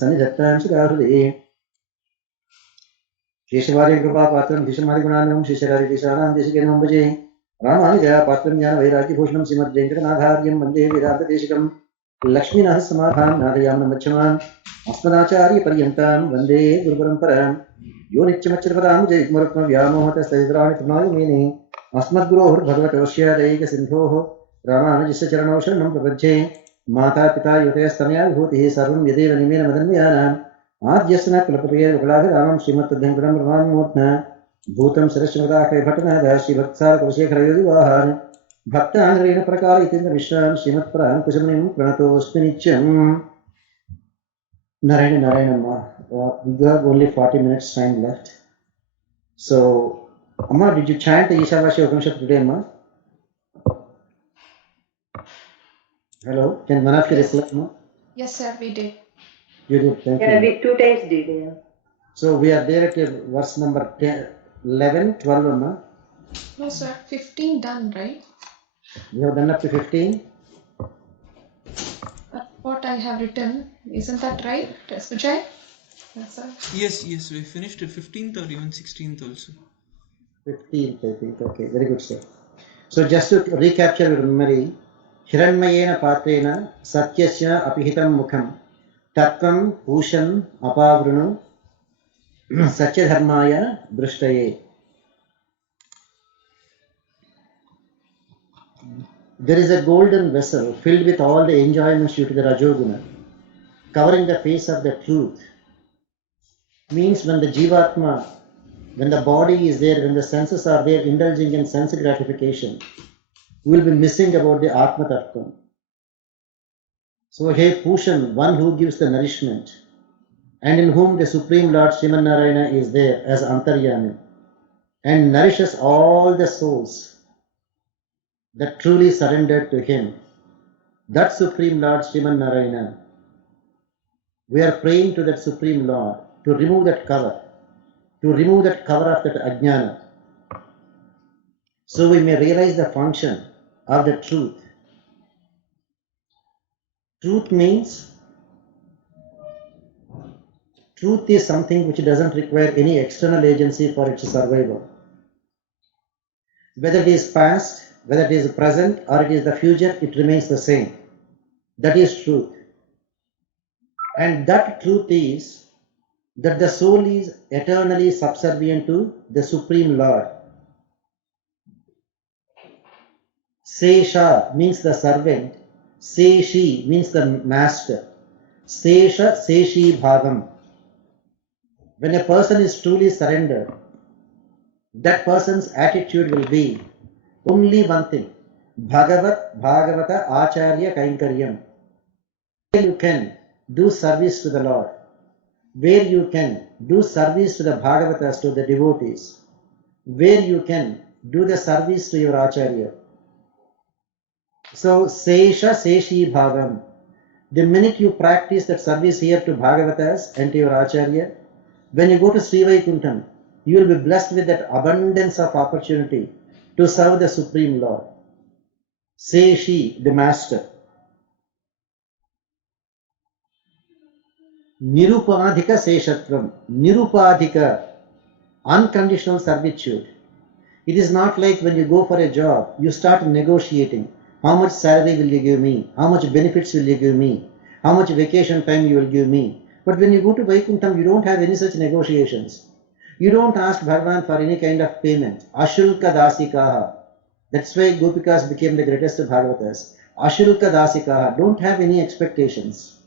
सन्निधत्तां सुधाहृदे शेषवार्य कृपापात्रं दिशमादिगुणानं शिशरादिशानां देशिकेनं भजे रामानुजपात्रं ज्ञानवैराग्यभूषणं श्रीमद्वेङ्कटनाथार्यं वन्दे वेदान्तदेशिकं लक्ष्मीनरसिंहाभ्यां नादयामनं मध्यमाम् अस्मदाचार्यपर्यन्तां वन्दे गुरुपरम्परां यो नित्यमच्युतपदाम्बुजयुग्मरुक्मव्यामोहतस्तदितराणि तृणाय अस्मद्गुरोर्भगवतोऽस्य दैकसिन्धोः रामानुजस्य चरणौ शरणं प्रपद्ये माता पिता युवतयस्तनया विभूतिः सर्वं यदेव निमेन मदन्वयानाम् आद्यस्य कुलपतयेर्वकुलाभिरामं श्रीमद्वेङ्कटं प्रमाणमूर्ध्ना भूतं सरस्वताकैभटनाथ श्रीभक्तारकुलशेखरयोगिवाहान् भक्ताङ्ग्रेण प्रकार इतीन्द्रमिश्रान् श्रीमत्परां कुशमुनिं प्रणतोऽस्मि नित्यम्. Narayana, we have only 40 minutes time left. So, Amma, did you chant the Ishavasya Upanishad today, Amma? Hello, can one of you reflect, Amma? Yes, sir, we did. You did, thank you. Yeah, we 2 times did, yeah. So, we are there at verse number 10, 11, 12, Amma. No, sir, 15 done, right? We have done up to 15. What I have written, isn't that right, Vijay? Yes, sir. Yes, we finished the 15th or even 16th also. 15th, I think. Okay, very good, sir. So, just to recapture your memory, Hiranmayena Patrena Satyasya Apihitam Mukham Tattvam Bhushan Apavrunu Satyadharmaya Drishtaye. There is a golden vessel filled with all the enjoyments due to the Rajoguna, covering the face of the truth. Means when the Jivatma, when the body is there, when the senses are there indulging in sense gratification, we will be missing about the Atma Tattva. So, hey Pushan, one who gives the nourishment, and in whom the Supreme Lord Sriman Narayana is there as Antaryami, and nourishes all the souls that truly surrendered to him. That Supreme Lord Sriman Narayana, we are praying to that Supreme Lord to remove that cover of that Ajnana, so we may realize the function of the truth. Truth means, truth is something which doesn't require any external agency for its survival. Whether it is past, whether it is present, or it is the future, it remains the same. That is truth. And that truth is that the soul is eternally subservient to the Supreme Lord. Sesha means the servant. Seshi means the master. Sesha, Seshi Bhagam. When a person is truly surrendered, that person's attitude will be only one thing. Bhagavat, Bhagavata, Acharya, Kainkaryam. Where you can do service to the Lord, where you can do service to the Bhagavatas, to the devotees, where you can do the service to your Acharya. So, Sesha, Seshi Bhagam. The minute you practice that service here to Bhagavatas and to your Acharya, when you go to Sri Vaikuntham, you will be blessed with that abundance of opportunity to serve the Supreme Lord. Seshi, the Master. Nirupadhika Seshatvam. Nirupadhika, unconditional servitude. It is not like when you go for a job, you start negotiating. How much salary will you give me? How much benefits will you give me? How much vacation time you will give me? But when you go to Vaikuntham, you don't have any such negotiations. You don't ask Bhagavan for any kind of payment. Ashulka dasikaha. That's why Gopikas became the greatest of Bhagavatas. Ashulka dasikaha. Don't have any expectations.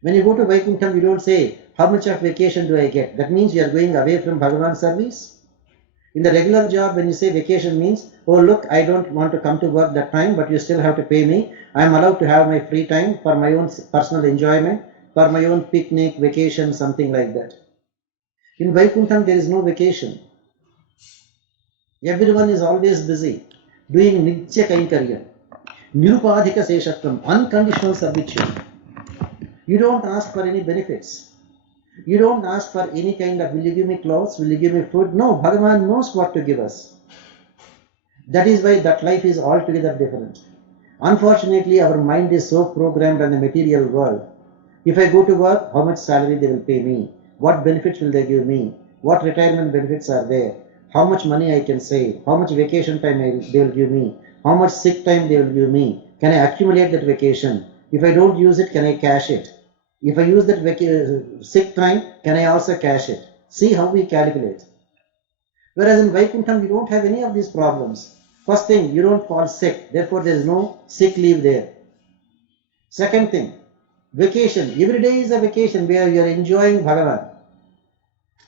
When you go to Vaikuntham, you don't say, how much of vacation do I get? That means you are going away from Bhagavan's service. In the regular job, when you say vacation means, oh look, I don't want to come to work that time, but you still have to pay me. I am allowed to have my free time for my own personal enjoyment, for my own picnic, vacation, something like that. In Vaikuntham, there is no vacation. Everyone is always busy doing Nitya Kainkarya. Nirupadhika Seshatvam, unconditional servitude. You don't ask for any benefits. You don't ask for any kind of, will you give me clothes, will you give me food? No, Bhagavan knows what to give us. That is why that life is altogether different. Unfortunately, our mind is so programmed on the material world If I go to work, how much salary they will pay me? What benefits will they give me? What retirement benefits are there? How much money I can save? How much vacation time they will give me? How much sick time they will give me? Can I accumulate that vacation? If I don't use it, can I cash it? If I use that sick time, can I also cash it? See how we calculate. Whereas in Vaikuntham, you don't have any of these problems. First thing, you don't fall sick, therefore there is no sick leave there. Second thing, vacation. Every day is a vacation where you are enjoying Bhagavan.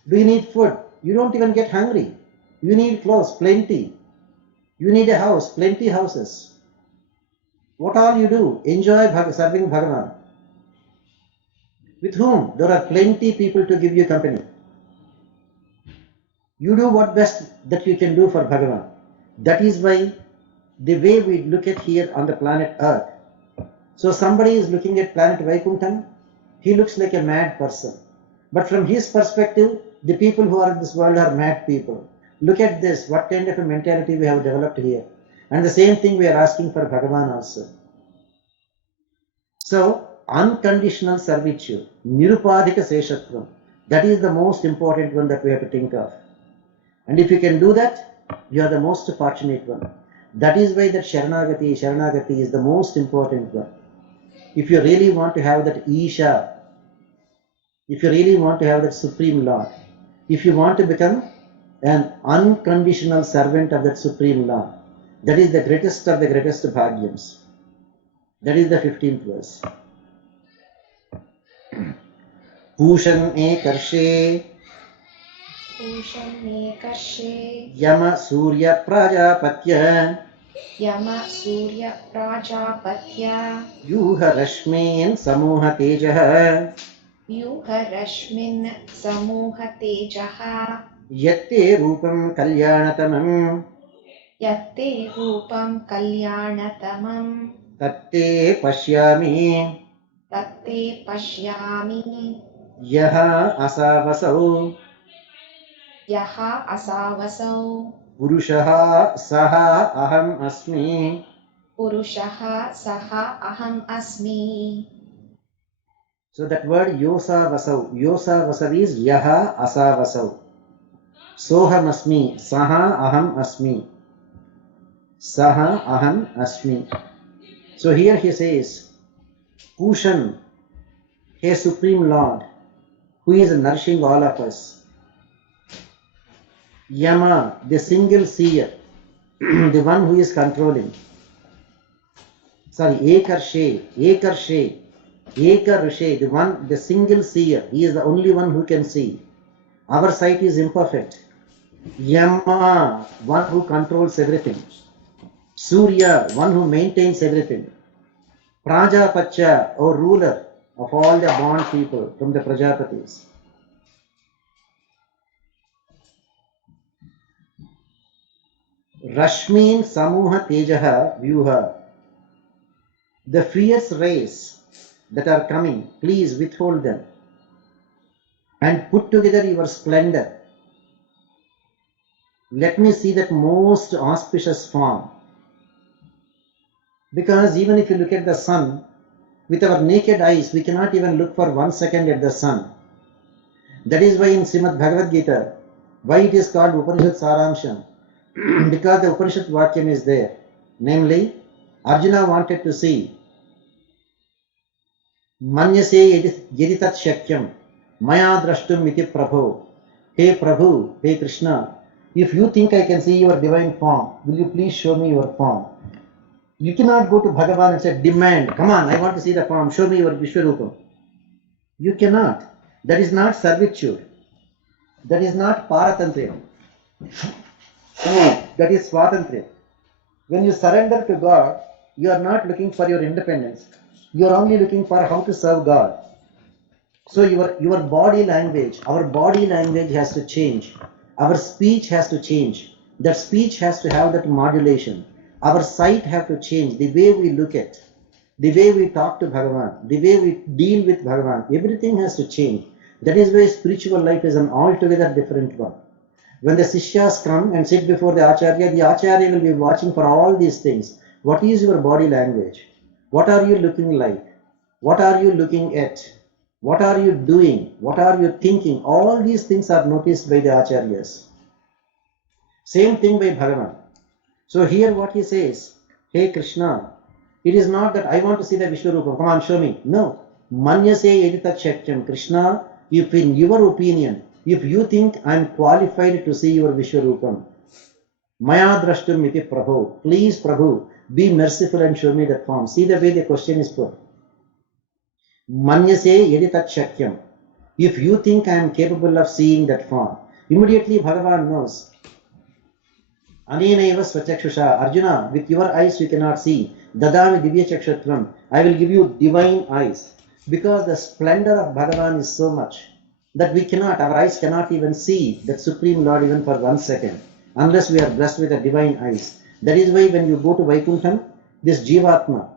Do you need food? You don't even get hungry. You need clothes, plenty. You need a house, plenty houses. What all you do? Enjoy serving Bhagavan. With whom? There are plenty people to give you company. You do what best that you can do for Bhagavan. That is why the way we look at here on the planet Earth. So somebody is looking at planet Vaikuntham, he looks like a mad person. But from his perspective, the people who are in this world are mad people. Look at this, what kind of a mentality we have developed here. And the same thing we are asking for Bhagavan also. So, unconditional servitude, Nirupadhika Seshatvam, that is the most important one that we have to think of. And if you can do that, you are the most fortunate one. That is why that Sharanagati is the most important one. If you really want to have that Isha, if you really want to have that Supreme Lord, if you want to become an unconditional servant of that Supreme Lord, that is the greatest of the greatest bhagyams. That is the 15th verse. Pushan ekarshe Yama Surya Prajapatya Yuha Rashmin Samoha Tejaha Yatte Rupam Kalyanatamam Tatte Pashyami Yaha Asavasau Purushaha Saha Aham Asmi. So that word Yosa Vasau is Yaha Asavasau. Soham Asmi, Saha Aham Asmi. Saha Aham Asmi. So here he says, Pushan, a Supreme Lord, who is nourishing all of us. Yama, the single seer, the one who is controlling. Sorry, Ekarshe, the single seer. He is the only one who can see. Our sight is imperfect. Yama, one who controls everything. Surya, one who maintains everything. Prajapacha, or ruler of all the born people from the Prajapatis. Rashmin Samuha Tejaha Vyuha. The fierce rays that are coming, please withhold them and put together your splendor. Let me see that most auspicious form. Because even if you look at the sun, with our naked eyes, we cannot even look for 1 second at the sun. That is why in Srimad Bhagavad Gita, why it is called Upanishad Saramsham? Because the Upanishad Vakyam is there. Namely, Arjuna wanted to see Manyase yeditat shakyam maya drashtum iti prabhu. Hey Prabhu, hey Krishna, if you think I can see your divine form, will you please show me your form? You cannot go to Bhagavan and say, demand, come on, I want to see the form, show me your Vishwarupam. You cannot. That is not servitude. That is not Paratantriya. That is Swatantriya. When you surrender to God, you are not looking for your independence. You are only looking for how to serve God. So your body language, our body language has to change. Our speech has to change. That speech has to have that modulation. Our sight have to change. The way we look at, the way we talk to Bhagavan, the way we deal with Bhagavan, everything has to change. That is why spiritual life is an altogether different one. When the Sishyas come and sit before the Acharya will be watching for all these things. What is your body language? What are you looking like? What are you looking at? What are you doing? What are you thinking? All these things are noticed by the Acharyas. Same thing by Bhagavan. So here what he says, hey Krishna, it is not that I want to see the Vishwarupam, come on, show me. No. Manyase editat shakyam. Krishna, if in your opinion, if you think I am qualified to see your Vishwarupam, Maya drashtum iti Prabhu, please Prabhu, be merciful and show me that form. See the way the question is put. Manyase editat shakyam. If you think I am capable of seeing that form, immediately Bhagavan knows. Anenaiva svachakshusa. Arjuna, with your eyes you cannot see. Dadami divya chakshatvam. I will give you divine eyes. Because the splendor of Bhagavan is so much that we cannot, our eyes cannot even see that Supreme Lord even for 1 second, unless we are blessed with the divine eyes. That is why when you go to Vaikuntham, this Jivatma,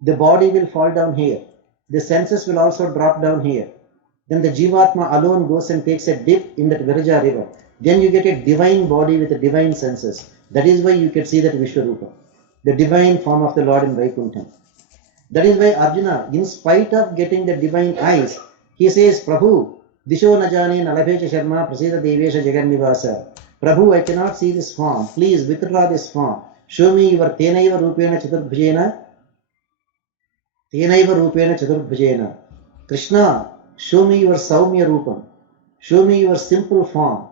the body will fall down here. The senses will also drop down here. Then the Jivatma alone goes and takes a dip in that Viraja river. Then you get a divine body with the divine senses. That is why you can see that Vishwarupa, the divine form of the Lord in Vaikuntham. That is why Arjuna, in spite of getting the divine eyes, he says, Prabhu, Disho Najani Nalabhecha Sharma Prasida Devesha Jagannivasa. Prabhu, I cannot see this form. Please withdraw this form. Show me your Tenaiva Rupena Chaturbhujena. Tenaiva Rupena Chaturbhujena. Krishna, show me your Saumya Rupam. Show me your simple form.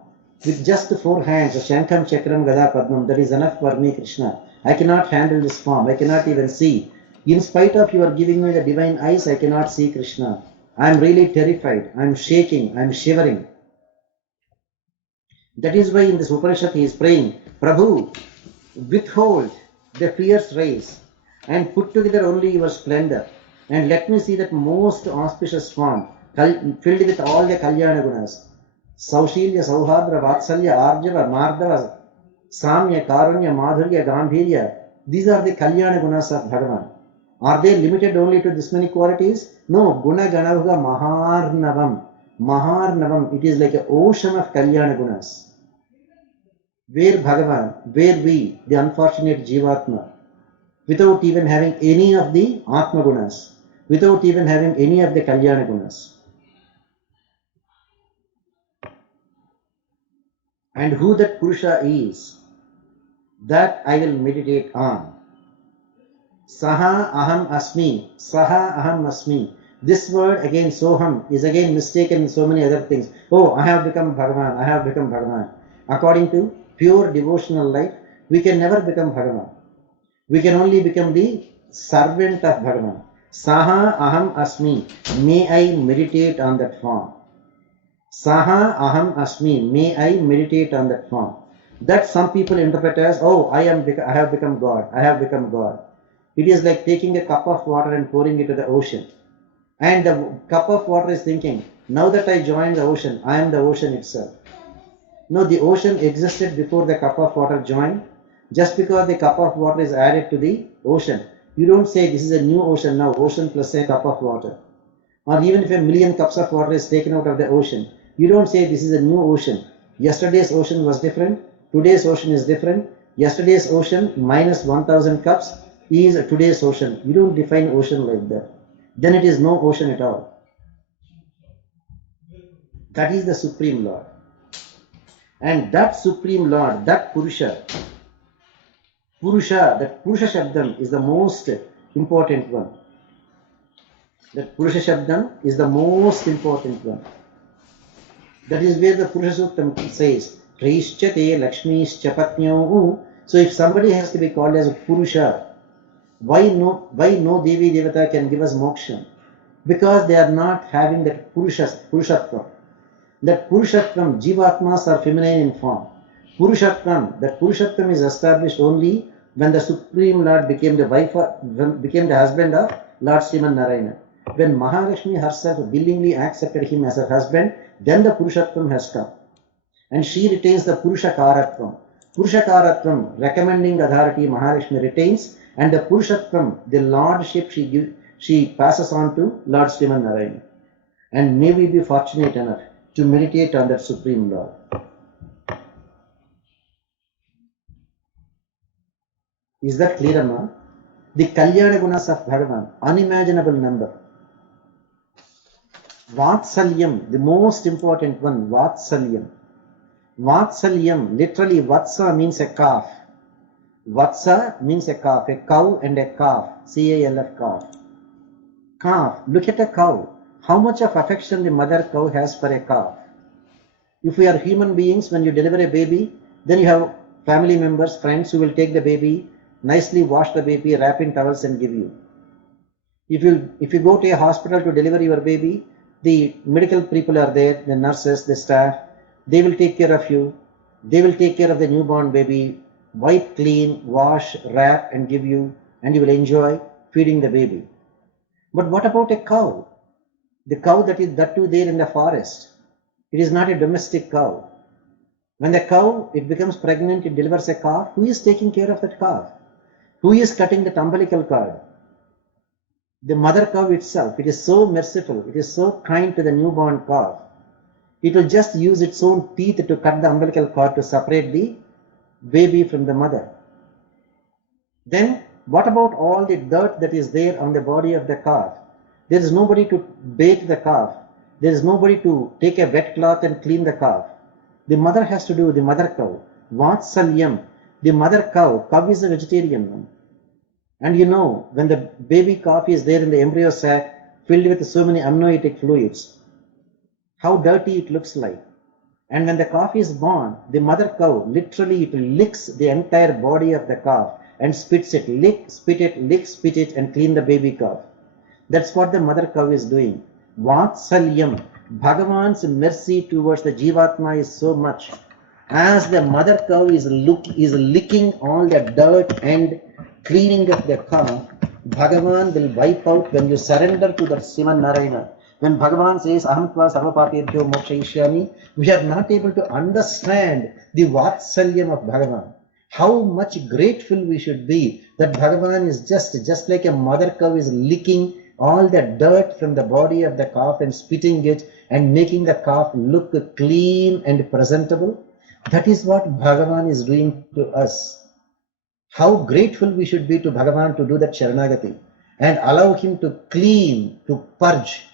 With just 4 hands, Shankam, Chakram, Gada, Padmam, that is enough for me, Krishna. I cannot handle this form. I cannot even see. In spite of you are giving me the divine eyes, I cannot see Krishna. I am really terrified. I am shaking. I am shivering. That is why in this Upanishad he is praying, Prabhu, withhold the fierce rays and put together only your splendor. And let me see that most auspicious form filled with all the Kalyana Gunas. Saushilya, Sauhadra, Vatsalya, Arjava, Mardava, Samya, Karunya, Madhurya, Gambhirya. These are the Kalyana Gunas of Bhagavan. Are they limited only to this many qualities? No. Guna Ganavaga Maharnavam. Maharnavam. It is like an ocean of Kalyana Gunas. Where Bhagavan, where we, the unfortunate Jivatma, without even having any of the Atma Gunas, without even having any of the Kalyana Gunas. And who that Purusha is, that I will meditate on. Saha aham asmi. Saha aham asmi. This word again, soham, is again mistaken in so many other things. Oh, I have become Bhagavan. I have become Bhagavan. According to pure devotional life, we can never become Bhagavan. We can only become the servant of Bhagavan. Saha aham asmi. May I meditate on that form. Saha aham asmi. May I meditate on that form. That some people interpret as, oh, I have become God. I have become God. It is like taking a cup of water and pouring it to the ocean. And the cup of water is thinking, now that I joined the ocean, I am the ocean itself. No, the ocean existed before the cup of water joined. Just because the cup of water is added to the ocean, you don't say this is a new ocean now, ocean plus a cup of water. Or even if a million cups of water is taken out of the ocean, you don't say this is a new ocean. Yesterday's ocean was different, today's ocean is different. Yesterday's ocean minus 1000 cups is today's ocean. You don't define ocean like that. Then it is no ocean at all. That is the Supreme Lord. And that Supreme Lord, that Purusha, that Purusha Shabdam is the most important one. That Purusha Shabdam is the most important one. That is where the Purusha Suktam says, Praishchate Lakshmischya Patnyo. So if somebody has to be called as a Purusha, why no Devi Devata can give us moksha? Because they are not having that Purushatvam. That Purushatvam, Jivatmas are feminine in form. Purushatvam, that Purushatvam is established only when the Supreme Lord became the husband of Lord Sriman Narayana. When Mahalakshmi herself willingly accepted him as her husband, then the Purushatvam has come. And she retains the Purushakaratvam. Purushakaratvam, recommending authority, Mahalakshmi retains, and the Purushatvam, the lordship she passes on to Lord Sriman Narayana. And may we be fortunate enough to meditate on that Supreme Lord. Is that clear, Amma? The Kalyana Gunas of Bhagavan, unimaginable number. Vatsalyam, the most important one, Vatsalyam. Vatsalyam, literally Vatsa means a calf. Vatsa means a calf, a cow and a calf, C-A-L-F, calf. Calf, look at a cow. How much of affection the mother cow has for a calf. If we are human beings, when you deliver a baby, then you have family members, friends who will take the baby, nicely wash the baby, wrap in towels and give you. If you go to a hospital to deliver your baby, the medical people are there, the nurses, the staff, they will take care of you. They will take care of the newborn baby, wipe clean, wash, wrap and give you, and you will enjoy feeding the baby. But what about a cow? The cow that too there in the forest. It is not a domestic cow. When the cow, it becomes pregnant, it delivers a calf, who is taking care of that calf? Who is cutting the umbilical cord? The mother cow itself. It is so merciful, it is so kind to the newborn calf. It will just use its own teeth to cut the umbilical cord to separate the baby from the mother. Then what about all the dirt that is there on the body of the calf? There is nobody to bathe the calf. There is nobody to take a wet cloth and clean the calf. The mother has to do, the mother cow. Vatsalyam, the mother cow. Cow is a vegetarian one. And you know, when the baby calf is there in the embryo sac filled with so many amniotic fluids, how dirty it looks like. And when the calf is born, the mother cow literally it licks the entire body of the calf and spits it, lick, spit it and clean the baby calf. That's what the mother cow is doing. Vatsalyam, Bhagavan's mercy towards the Jivatma is so much. As the mother cow is licking all the dirt and cleaning of the calf, Bhagavan will wipe out when you surrender to that Sivan Narayana. When Bhagavan says, Aham tva sarvapapebhyo mokshayishyami, we are not able to understand the Vatsalyam of Bhagavan. How much grateful we should be that Bhagavan is just like a mother cow is licking all the dirt from the body of the calf and spitting it and making the calf look clean and presentable. That is what Bhagavan is doing to us. How grateful we should be to Bhagavan to do that Sharanagati and allow him to clean, to purge.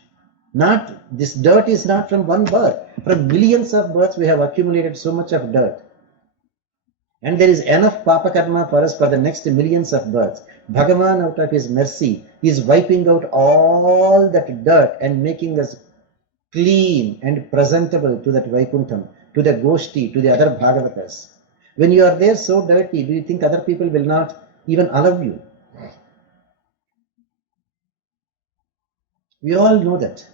Not, this dirt is not from one birth. From millions of births we have accumulated so much of dirt. And there is enough papa karma for us for the next millions of births. Bhagavan out of his mercy is wiping out all that dirt and making us clean and presentable to that Vaikuntham, to the Goshti, to the other Bhagavatas. When you are there so dirty, do you think other people will not even allow you? We all know that.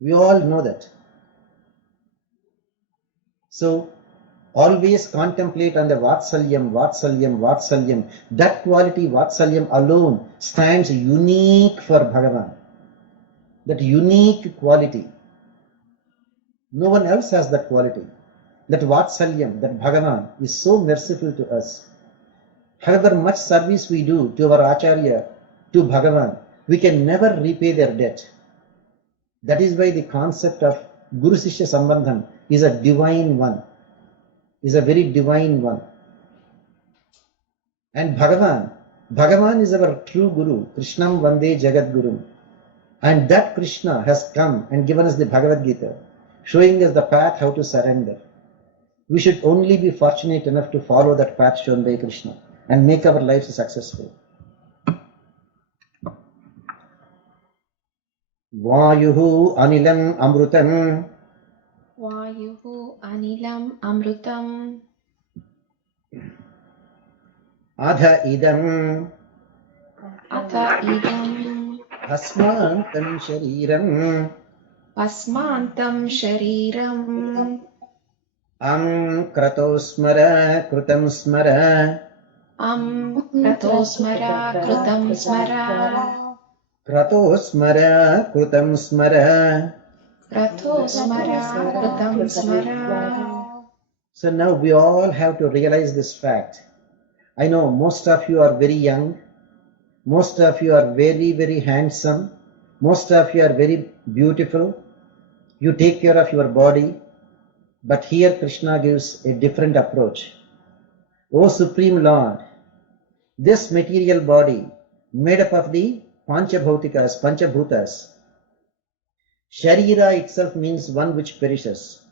We all know that. So, always contemplate on the Vatsalyam, Vatsalyam, Vatsalyam. That quality, Vatsalyam alone, stands unique for Bhagavan. That unique quality. No one else has that quality. That Vatsalyam, that Bhagavan is so merciful to us. However much service we do to our Acharya, to Bhagavan, we can never repay their debt. That is why the concept of Guru Sishya Sambandham is a divine one, is a very divine one. And Bhagavan is our true Guru, Krishnam Vande Jagat Guru. And that Krishna has come and given us the Bhagavad Gita, showing us the path how to surrender. We should only be fortunate enough to follow that path shown by Krishna and make our lives successful. Vayuhu anilam amrutam. Vayuhu anilam amrutam. Adha idam. Atha idam. Asmantam shariram. Asmantam shariram. Kratosmara krutam smara. Kratosmara krutam smara. Kratosmara krutam smara. Kratosmara krutam smara. So now we all have to realize this fact. I know most of you are very young. Most of you are very, very handsome. Most of you are very beautiful. You take care of your body. But here Krishna gives a different approach. O Supreme Lord, this material body made up of the Panchabhautikas, Panchabhutas, Sharira itself means one which perishes.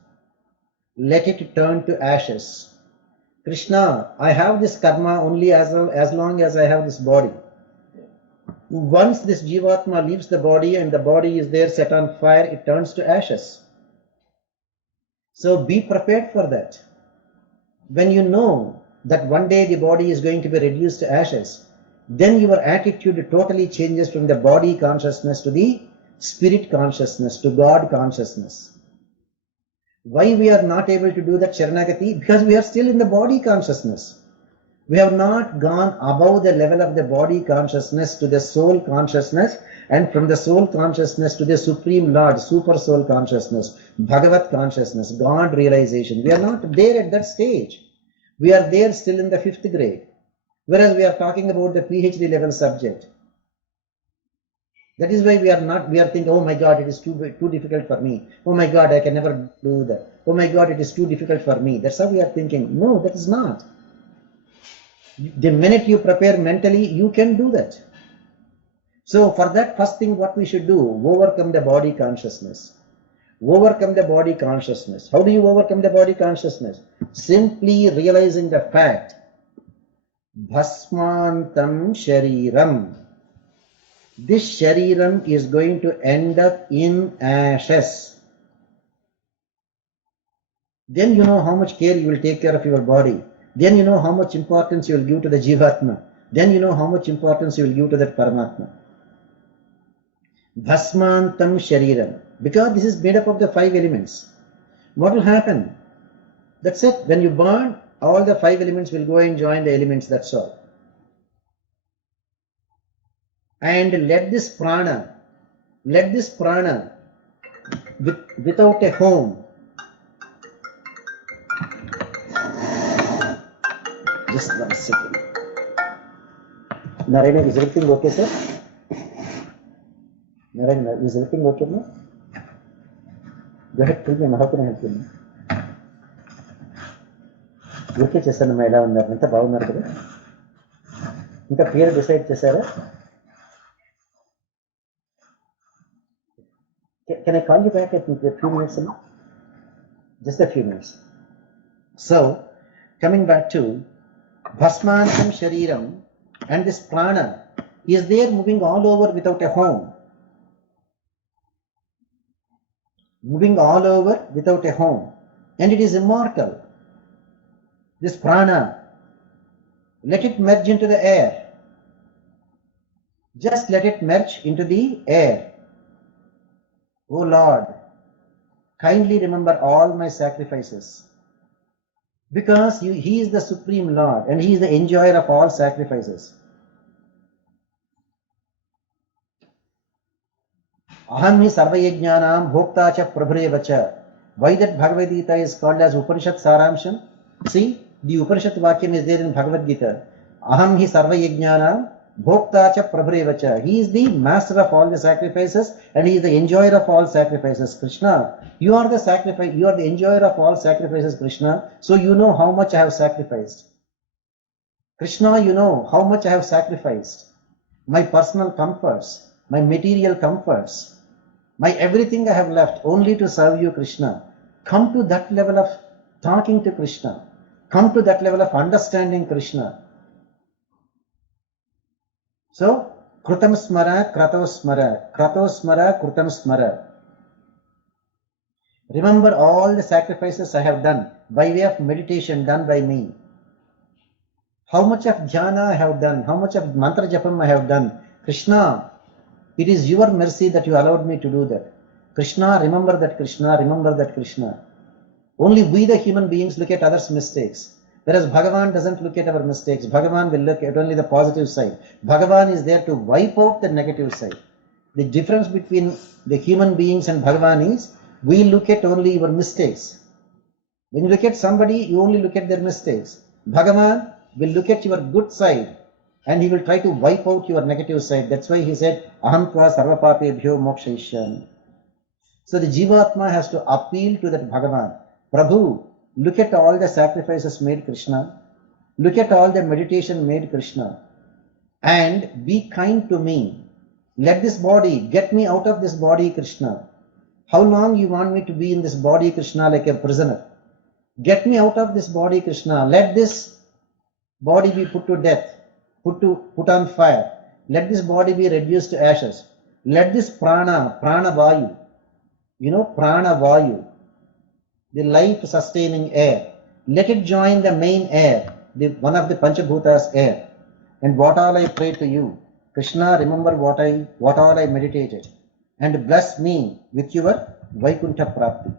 Let it turn to ashes. Krishna, I have this karma only as long as I have this body. Once this Jivatma leaves the body and the body is there set on fire, it turns to ashes. So be prepared for that. When you know that one day the body is going to be reduced to ashes, then your attitude totally changes from the body consciousness to the spirit consciousness, to God consciousness. Why we are not able to do that Sharanagati? Because we are still in the body consciousness. We have not gone above the level of the body consciousness to the soul consciousness, and from the soul consciousness to the Supreme Lord, Super Soul consciousness, Bhagavat consciousness, God realization. We are not there at that stage. We are there still in the 5th grade. Whereas we are talking about the PhD level subject. That is why we are thinking, oh my God, it is too difficult for me. Oh my God, I can never do that. Oh my God, it is too difficult for me. That's how we are thinking. No, that is not. The minute you prepare mentally, you can do that. So for that, first thing what we should do, overcome the body consciousness. Overcome the body consciousness. How do you overcome the body consciousness? Simply realizing the fact, Bhasmantam Shariram. This Shariram is going to end up in ashes. Then you know how much care you will take care of your body. Then you know how much importance you will give to the Jivatma. Then you know how much importance you will give to that Paramatma. Bhasmantam Shariram. Because this is made up of the 5 elements. What will happen? That's it. When you burn, all the 5 elements will go and join the elements. That's all. And let this prana without a home. Just 1 second. Narayana, is everything okay, sir? Narayana, is everything okay now? Go ahead, tell me, how can I help you? యూకే చేశానమ్మా, ఎలా ఉన్నారు? అంతా బాగున్నారు కదా? ఇంకా పేరు decide చేశారా? Can I call you back at a few minutes? Just a few minutes. So, coming back to Bhasmantam Shariram, and this prana is there moving all over without a home. Moving all over without a home. And it is immortal. This prana, let it merge into the air. Just let it merge into the air. Oh Lord, kindly remember all my sacrifices. Because He is the Supreme Lord and He is the enjoyer of all sacrifices. Aham hi sarvayajnanam bhokta cha prabhureva cha. Why that Bhagavad Gita is called as Upanishad Saramsham? See, the Upanishad Vakyam is there in Bhagavad Gita. Aham hi sarvayajnanam bhokta cha prabhureva cha. He is the master of all the sacrifices and He is the enjoyer of all sacrifices. Krishna, you are the enjoyer of all sacrifices, Krishna. So you know how much I have sacrificed. Krishna, you know how much I have sacrificed. My personal comforts, my material comforts, my everything I have left only to serve you, Krishna. Come to that level of talking to Krishna. Come to that level of understanding Krishna. So, Krutam Smara, Kratos Smara, Kratos Smara, Krutam Smara. Remember all the sacrifices I have done by way of meditation done by me. How much of jhana I have done, how much of mantra japam I have done. Krishna, it is your mercy that you allowed me to do that. Krishna, remember that Krishna, remember that Krishna. Only we the human beings look at others' mistakes. Whereas Bhagavan doesn't look at our mistakes. Bhagavan will look at only the positive side. Bhagavan is there to wipe out the negative side. The difference between the human beings and Bhagavan is, we look at only your mistakes. When you look at somebody, you only look at their mistakes. Bhagavan will look at your good side and He will try to wipe out your negative side. That's why He said, Aham tva sarvapapebhyo mokshayishyami. So the Jivatma has to appeal to that Bhagavan. Prabhu, look at all the sacrifices made, Krishna. Look at all the meditation made, Krishna. And be kind to me. Let this body, get me out of this body, Krishna. How long you want me to be in this body, Krishna, like a prisoner? Get me out of this body, Krishna. Let this body be put to death, put on fire. Let this body be reduced to ashes. Let this prana vayu, prana vayu, the life sustaining air, let it join the main air, one of the Panchabhutas air. And what all I pray to you, Krishna, remember what all I meditated, and bless me with your Vaikuntha Prapti.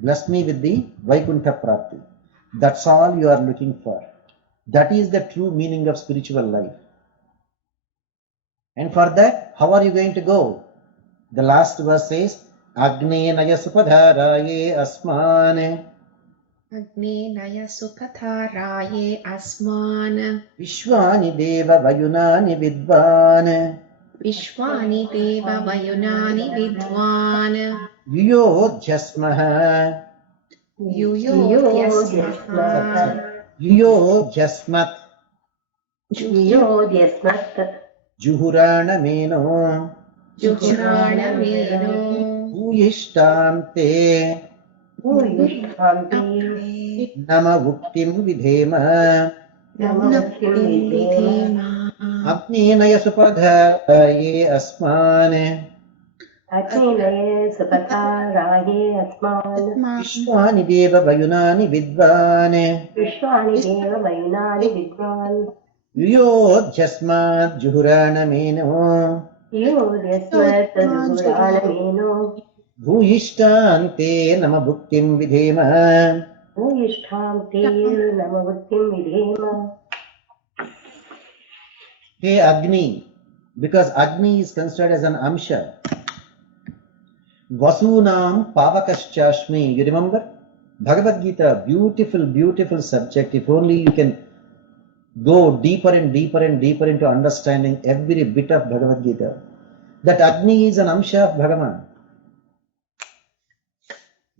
Bless me with the Vaikuntha Prapti. That's all you are looking for. That is the true meaning of spiritual life. And for that, how are you going to go? The last verse says, Agninaya Supadharaye Asmane Agnenaya Supatharaye Asman Vishwani Deva Vayunani Vidvane Vishwani Deva Vayunani Vidwan Yuyodhyasmaha Yuyodyasmaha Yuyodhyasmat Yodhyasmat Juhurana Meno Juhuranameno Uyishtante Uyushtanti Nama Vuktim Vidhema Namaste Vidhema Agninaya Supadharaye Asmane Agninaya Supataraye Asman Vishwani Deva Vayunani Vidvane Vishwani Deva Vayunani Vidwan Yuyodhyasmat Juhurana Meno Yodhyasmat Juhuranameno Bhuyishtante Nama Bhuktim Vidhema. Uyushtanti Namavuttim Vidhema. Hey Agni, because Agni is considered as an Amsha. Vasunam Pavakaschashmi. You remember? Bhagavad Gita, beautiful, beautiful subject. If only you can go deeper and deeper and deeper into understanding every bit of Bhagavad Gita. That Agni is an Amsha of Bhagavan.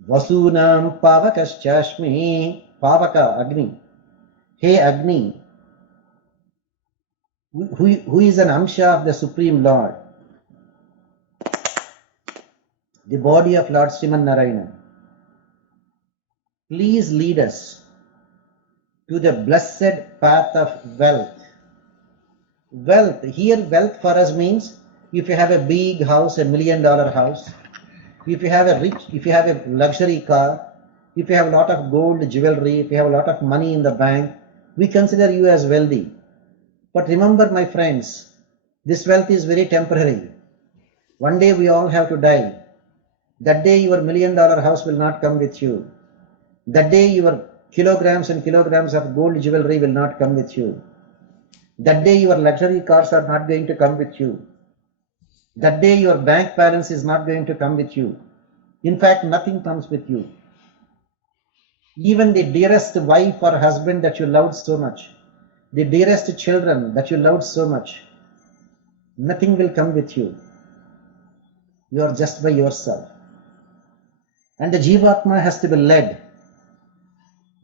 Vasunam Pavakaschashmi. Pavaka, Agni. Hey Agni, who is an Amsha of the Supreme Lord, the body of Lord Sriman Narayana. Please lead us to the blessed path of wealth. Wealth, here wealth for us means if you have a big house, $1 million house, if you have a luxury car, if you have a lot of gold jewelry, if you have a lot of money in the bank, we consider you as wealthy. But remember, my friends, this wealth is very temporary. One day we all have to die. That day your $1 million house will not come with you. That day your kilograms and kilograms of gold jewelry will not come with you. That day your luxury cars are not going to come with you. That day your bank balance is not going to come with you. In fact, nothing comes with you. Even the dearest wife or husband that you loved so much, the dearest children that you loved so much, nothing will come with you. You are just by yourself. And the Jivatma has to be led.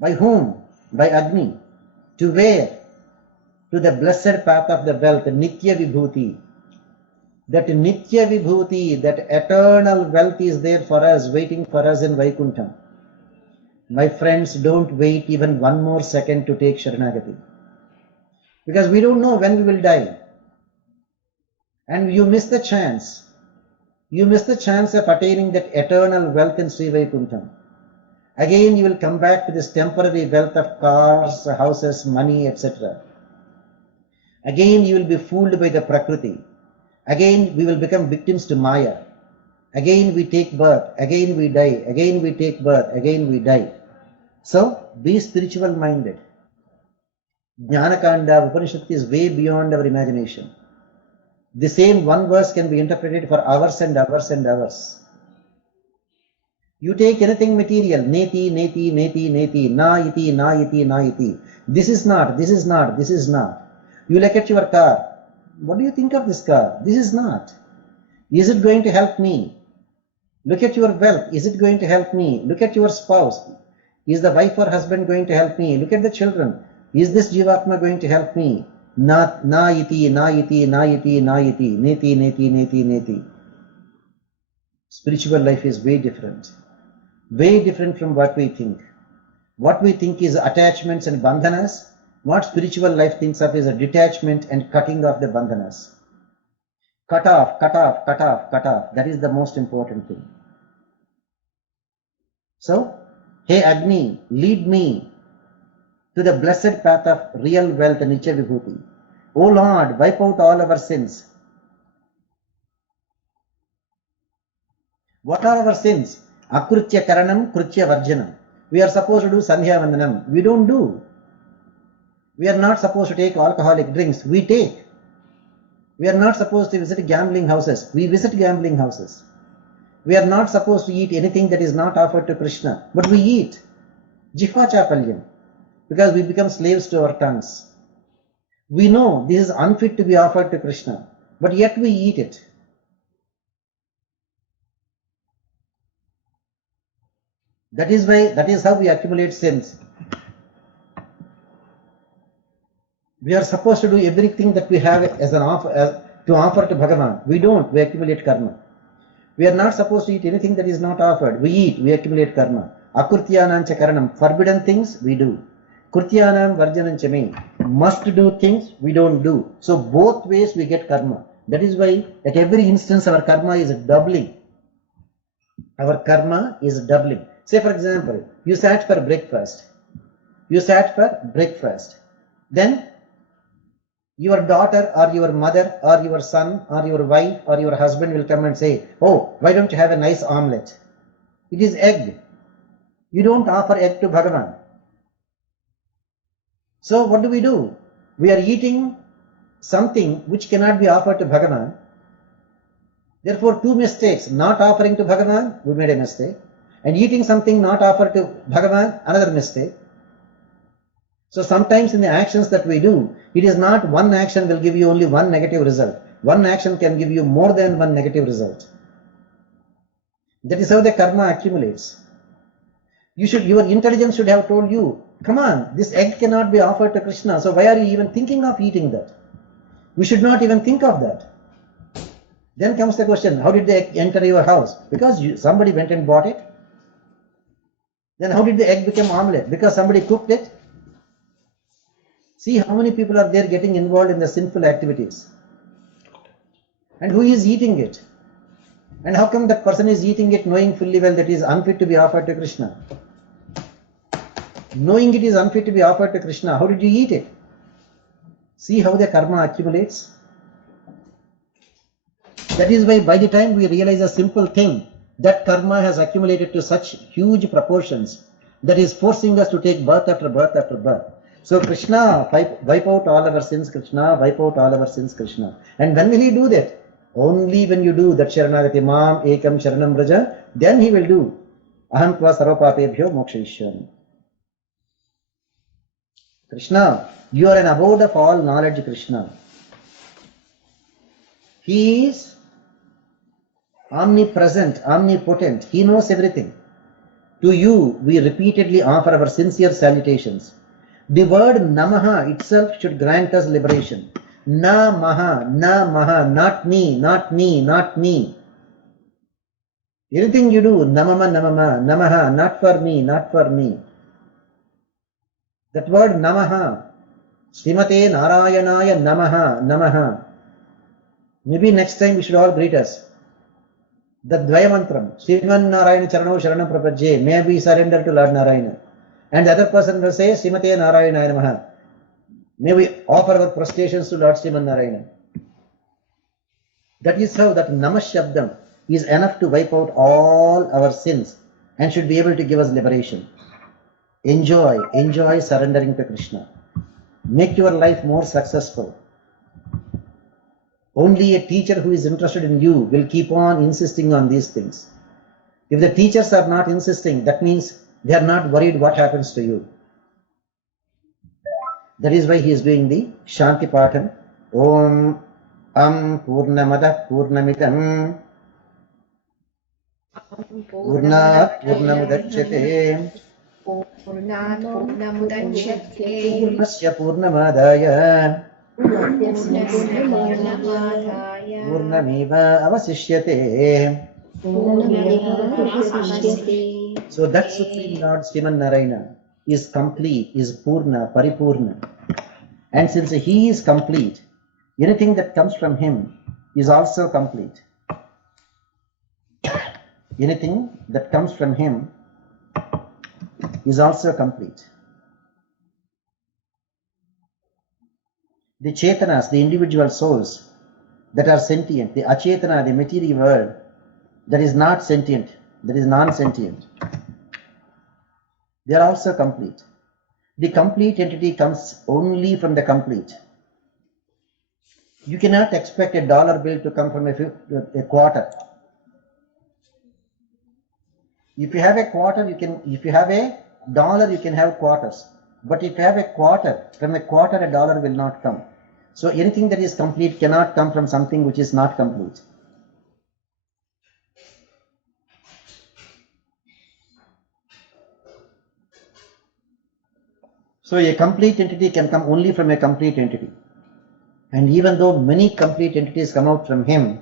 By whom? By Agni. To where? To the blessed path of the wealth, Nitya Vibhuti. That Nitya Vibhuti, that eternal wealth is there for us, waiting for us in Vaikuntham. My friends, don't wait even one more second to take Sharanagati. Because we don't know when we will die. And you miss the chance. You miss the chance of attaining that eternal wealth in Sri Vaikuntham. Again, you will come back to this temporary wealth of cars, houses, money, etc. Again, you will be fooled by the Prakriti. Again, we will become victims to Maya. Again, we take birth. Again, we die. Again, we take birth. Again, we die. So, be spiritual minded. Jnanakanda, Upanishad is way beyond our imagination. The same one verse can be interpreted for hours and hours and hours. You take anything material, neti, neti, neti, neti, na iti, na iti, na iti. This is not, this is not, this is not. You look at your car. What do you think of this car? This is not. Is it going to help me? Look at your wealth. Is it going to help me? Look at your spouse. Is the wife or husband going to help me? Look at the children. Is this Jivatma going to help me? Na iti, na iti, na iti, na iti, neti, neti, neti, neti. Spiritual life is way different from what we think. What we think is attachments and bandhanas. What spiritual life thinks of is a detachment and cutting off the bandhanas. Cut off. That is the most important thing. So, hey Agni, lead me to the blessed path of real wealth and Nitya Vibhuti. O Lord, wipe out all our sins. What are our sins? Akrutya karanam, krutya varjanam. We are supposed to do sandhya vandanam. We don't do. We are not supposed to take alcoholic drinks. We take. We are not supposed to visit gambling houses. We visit gambling houses. We are not supposed to eat anything that is not offered to Krishna. But we eat. Jihva chapalyam. Because we become slaves to our tongues. We know this is unfit to be offered to Krishna. But yet we eat it. That is how we accumulate sins. We are supposed to do everything that we have as an offer, to offer to Bhagavan. We don't, we accumulate karma. We are not supposed to eat anything that is not offered. We eat, we accumulate karma. Akrutyanam cha karanam, forbidden things we do. Krutyanam varjanam cha me, must do things we don't do. So both ways we get karma. That is why at every instance our karma is doubling. Our karma is doubling. Say for example, you sat for breakfast. Then your daughter or your mother or your son or your wife or your husband will come and say, oh, why don't you have a nice omelette? It is egg. You don't offer egg to Bhagavan. So what do? We are eating something which cannot be offered to Bhagavan. Therefore, two mistakes. Not offering to Bhagavan, we made a mistake. And eating something not offered to Bhagavan, another mistake. So sometimes in the actions that we do, it is not one action will give you only one negative result. One action can give you more than one negative result. That is how the karma accumulates. Your intelligence should have told you, come on, this egg cannot be offered to Krishna, so why are you even thinking of eating that? We should not even think of that. Then comes the question, how did the egg enter your house? Because somebody went and bought it. Then how did the egg become omelette? Because somebody cooked it. See how many people are there getting involved in the sinful activities. And who is eating it? And how come that person is eating it knowing fully well that it is unfit to be offered to Krishna? Knowing it is unfit to be offered to Krishna, how did you eat it? See how the karma accumulates? That is why by the time we realize a simple thing, that karma has accumulated to such huge proportions that is forcing us to take birth after birth after birth. So Krishna, wipe out all our sins, Krishna, wipe out all our sins, Krishna. And when will he do that? Only when you do that Sharanagati Mam Ekam Sharanam Braja, then he will do Aham Tva Sarvapapebhyo Mokshayishyami. Krishna, you are an abode of all knowledge, Krishna. He is omnipresent, omnipotent. He knows everything. To you, we repeatedly offer our sincere salutations. The word Namaha itself should grant us liberation. Namaha, not me, not me, not me. Anything you do, Namaha, not for me, not for me. That word Namaha, Srimate Narayanaya Namaha. Maybe next time we should all greet us. The Dvaya Mantram, Sriman Narayana Charanam Sharanam Prapajye, may we surrender to Lord Narayana. And the other person will say, Srimate Narayana Namaha. May we offer our prostrations to Lord Sriman Narayana. That is how that Namah Shabdam is enough to wipe out all our sins and should be able to give us liberation. Enjoy surrendering to Krishna. Make your life more successful. Only a teacher who is interested in you will keep on insisting on these things. If the teachers are not insisting, that means they are not worried what happens to you. That is why he is doing the Shanti Patham. Om Purnamada Purnamitam Purnat Purnamudachyate Purnat Purnamudachyate Purnasya Purnamadaya Purnasya Purnamadaya Purnameva Avasishyate. So that Supreme Lord Sriman Narayana is complete, is Purna, Paripurna. And since he is complete, anything that comes from him is also complete. Anything that comes from him is also complete. The Chetanas, the individual souls that are sentient, the Achetana, the material world, that is not sentient, that is non-sentient, they are also complete. The complete entity comes only from the complete. You cannot expect a dollar bill to come from a quarter. If you have a quarter, if you have a dollar, you can have quarters. But if you have a quarter, from a quarter a dollar will not come. So anything that is complete cannot come from something which is not complete. So a complete entity can come only from a complete entity. And even though many complete entities come out from him,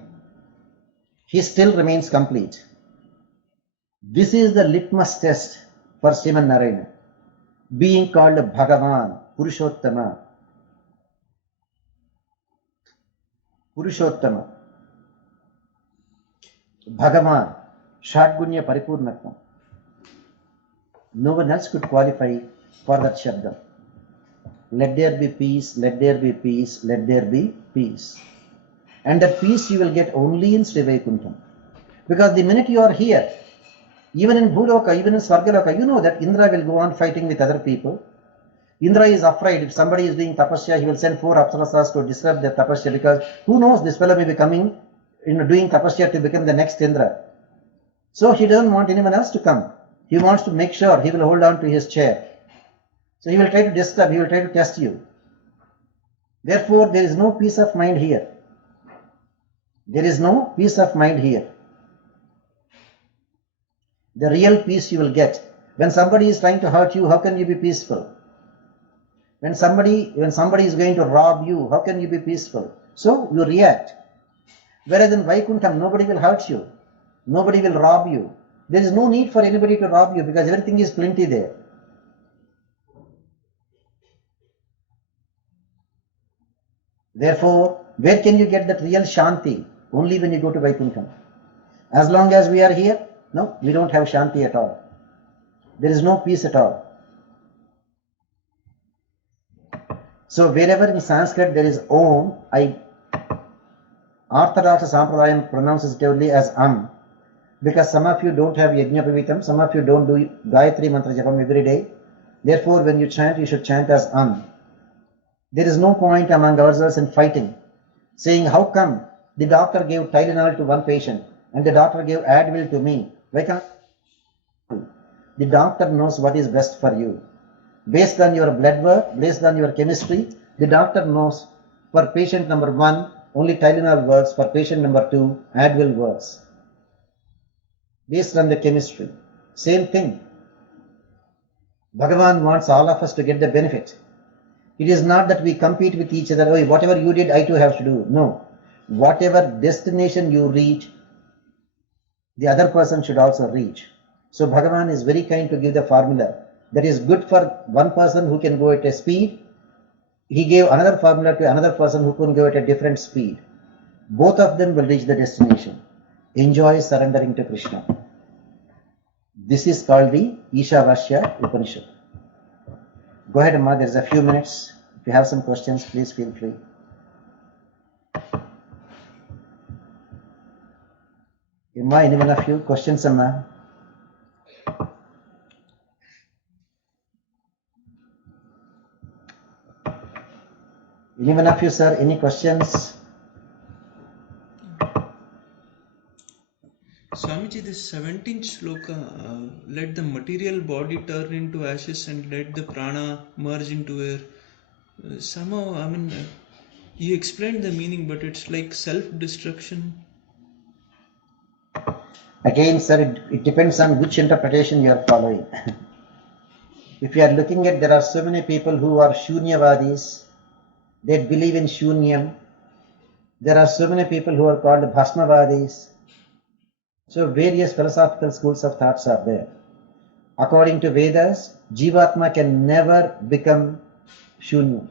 he still remains complete. This is the litmus test for Sriman Narayana, being called Bhagavan, Purushottama. Purushottama, Bhagavan, Shadgunya Paripurnatma. No one else could qualify for that Shabda. Let there be peace, let there be peace, let there be peace. And that peace you will get only in Sri Vaikuntham. Because the minute you are here, even in Bhuloka, even in Swargaloka, you know that Indra will go on fighting with other people. Indra is afraid if somebody is doing tapasya, he will send 4 apsarasas to disrupt their tapasya, because who knows, this fellow may be coming, doing tapasya to become the next Indra. So he doesn't want anyone else to come. He wants to make sure he will hold on to his chair. So he will try to disturb, he will try to test you. Therefore, there is no peace of mind here. There is no peace of mind here. The real peace you will get. When somebody is trying to hurt you, how can you be peaceful? When somebody is going to rob you, how can you be peaceful? So you react. Whereas in Vaikuntham, nobody will hurt you. Nobody will rob you. There is no need for anybody to rob you because everything is plenty there. Therefore, where can you get that real Shanti? Only when you go to Vaikuntham. As long as we are here, no, we don't have Shanti at all. There is no peace at all. So wherever in Sanskrit there is Om, Orthodox Sampradayam pronounces it only as because some of you don't have Yajnapavitam, some of you don't do Gayatri Mantra Japam every day. Therefore, when you chant, you should chant as There is no point among ourselves in fighting, saying, how come the doctor gave Tylenol to one patient and the doctor gave Advil to me? Why can't the doctor knows what is best for you? Based on your blood work, based on your chemistry, the doctor knows for patient number 1, only Tylenol works, for patient number 2, Advil works. Based on the chemistry. Same thing. Bhagavan wants all of us to get the benefit. It is not that we compete with each other, oh, whatever you did, I too have to do. No. Whatever destination you reach, the other person should also reach. So Bhagavan is very kind to give the formula that is good for one person who can go at a speed. He gave another formula to another person who can go at a different speed. Both of them will reach the destination. Enjoy surrendering to Krishna. This is called the Ishavasya Upanishad. Go ahead, Amma, there's a few minutes. If you have some questions, please feel free. Amma, anyone of you? Questions, Amma? Anyone of you, sir? Any questions? Swamiji, this 17th shloka, let the material body turn into ashes and let the prana merge into air. Somehow, I mean, you explained the meaning, but it's like self-destruction. Again, sir, it depends on which interpretation you are following. If you are looking at, there are so many people who are Shunyavadis, they believe in Shunyam. There are so many people who are called Bhasmavadis. So various philosophical schools of thoughts are there. According to Vedas, Jivatma can never become Shunya.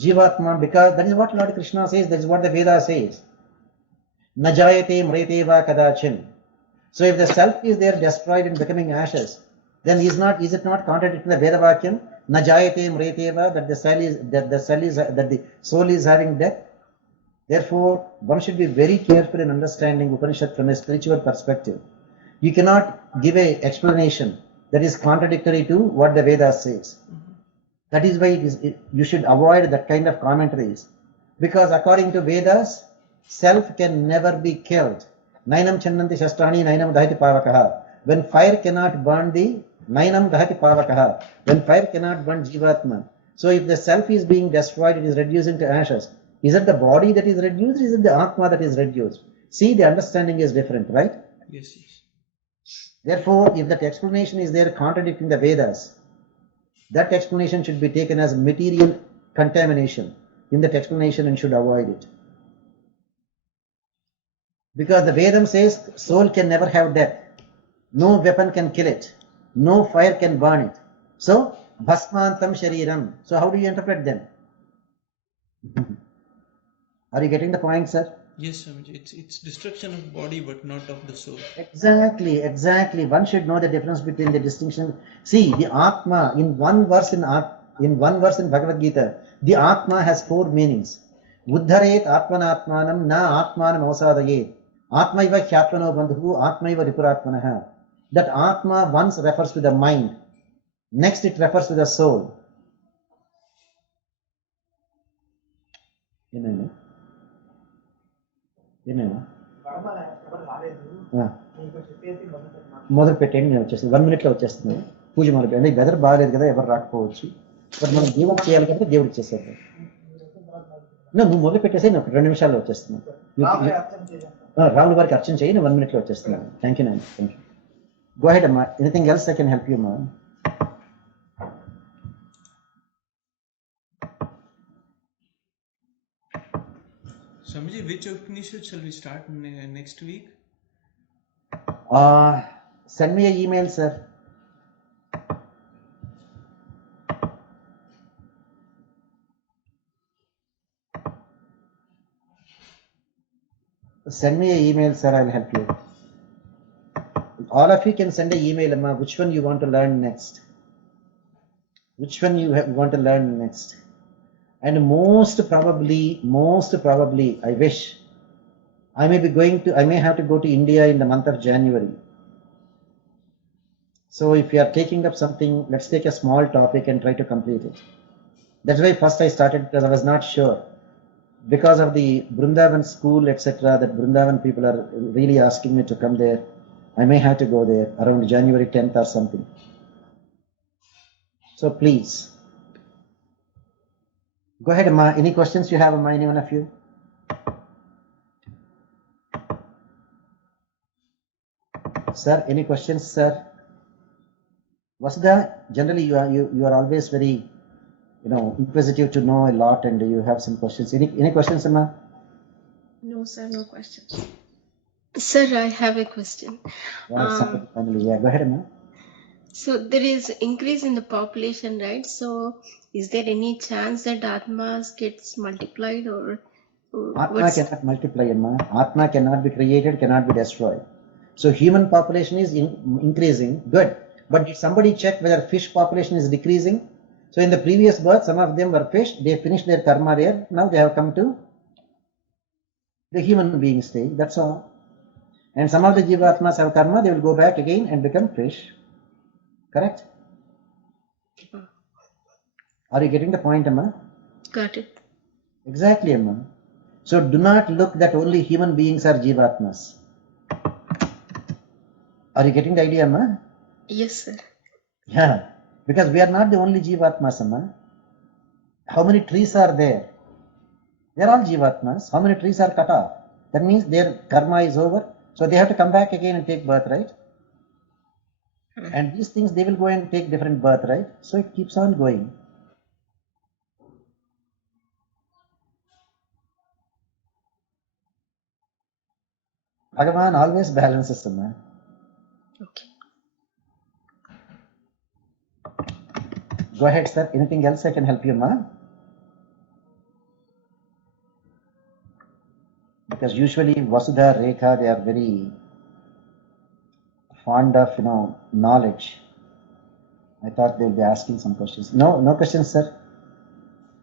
Jivatma, because that is what Lord Krishna says, that is what the Veda says. Najayate mrete va kadachin. So if the self is there destroyed and becoming ashes, then is it not contradicting the Veda Vakyam? Najayate mrete va, that the soul is having death. Therefore, one should be very careful in understanding Upanishad from a spiritual perspective. You cannot give an explanation that is contradictory to what the Vedas says. That is why you should avoid that kind of commentaries. Because according to Vedas, self can never be killed. Nainam Chandanti Shastrani, Nainam Dahati Pavakaha. When fire cannot burn the Nainam Dahati Pavakaha. When fire cannot burn Jivatma. So if the self is being destroyed, it is reducing to ashes. Is it the body that is reduced? Is it the Atma that is reduced? See, the understanding is different, right? Yes. Therefore, if that explanation is there contradicting the Vedas, that explanation should be taken as material contamination in that explanation and should avoid it. Because the Vedam says soul can never have death. No weapon can kill it. No fire can burn it. So, bhasmantam shariram. So how do you interpret them? Are you getting the point, sir? Yes, Swamiji. It's destruction of body but not of the soul. Exactly. One should know the difference between the distinction. See, the Atma, in one verse in Bhagavad Gita, the Atma has 4 meanings. Uddharet atmanatmanam na atmanam avasadayet. Atmaiva hyatmano bandhu atmaiva ripuratmanaha. That Atma once refers to the mind. Next it refers to the soul. మొదలు పెట్టండి, నేను వచ్చేస్తాను 1 minute లో వచ్చేస్తున్నాను. పూజ మొదలు పెట్టండి. Weather బాగాలేదు కదా, ఎవరు రాకపోవచ్చు. బట్ మనం దేవుడు చేయాలి కాబట్టి దేవుడు ఇచ్చేసారు. నువ్వు మొదలు పెట్టేసి నేను 2 నిమిషాల్లో వచ్చేస్తున్నాను. రాముల వారికి అర్చన చేయి, నేను 1 minute లో వచ్చేస్తున్నాను. థ్యాంక్ యూ నాన్న. Thank you. గో హెడ్ అమ్మా. Anything else I can help you అమ్మా. Swamiji, which Upanishad shall we start next week? Send me an email, sir. Send me an email, sir. I will help you. All of you can send an email, Amma. Which one you want to learn next? Which one you want to learn next? And most probably, I wish I may have to go to India in the month of January. So if you are taking up something, let's take a small topic and try to complete it. That's why first I started, because I was not sure. Because of the Vrindavan school, etc., that Vrindavan people are really asking me to come there. I may have to go there around January 10th or something. So please, go ahead, Amma. Any questions you have, Amma, any one of you? Sir, any questions, sir? Vasudha, generally you are always very, inquisitive to know a lot, and you have some questions. Any questions, Amma? No, sir, no questions. Sir, I have a question. Finally, yeah, go ahead, Amma. So there is increase in the population, right? So is there any chance that Atmas gets multiplied, or Atma cannot multiply, Amma. Atma cannot be created, cannot be destroyed. So human population is increasing, good. But did somebody check whether fish population is decreasing? So in the previous birth, some of them were fish, they finished their karma there, now they have come to the human being stage, that's all. And some of the Jivatmas have karma, they will go back again and become fish. Correct? Are you getting the point, Amma? Got it. Exactly, Amma. So do not look that only human beings are Jivatmas. Are you getting the idea, Amma? Yes, sir. Yeah, because we are not the only Jivatmas, Amma. How many trees are there? They are all Jivatmas. How many trees are cut off? That means their karma is over. So they have to come back again and take birth, right? And these things, they will go and take different birth, right? So it keeps on going. Bhagavan always balances, Amma. Okay. Go ahead, sir. Anything else I can help you, Amma? Because usually Vasudha, Rekha, they are very fond of, knowledge. I thought they will be asking some questions. No questions, sir.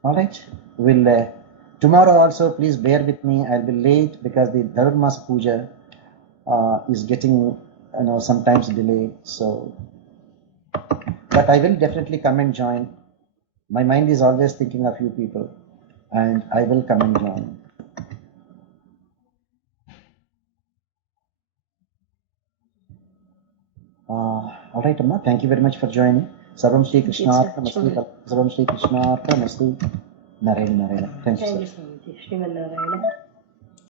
All right. We'll tomorrow also. Please bear with me. I'll be late because the Dharmas Puja is getting, sometimes delayed. So, but I will definitely come and join. My mind is always thinking of you people, and I will come and join. All right, Amma. Thank you very much for joining. Sarvam Shri Thank you, Krishna sir. Arpanastu. Sarvam Shri Krishna Arpanastu. Narayana. Thank you, Thank sir. you, Swamiji. Sriman Narayana.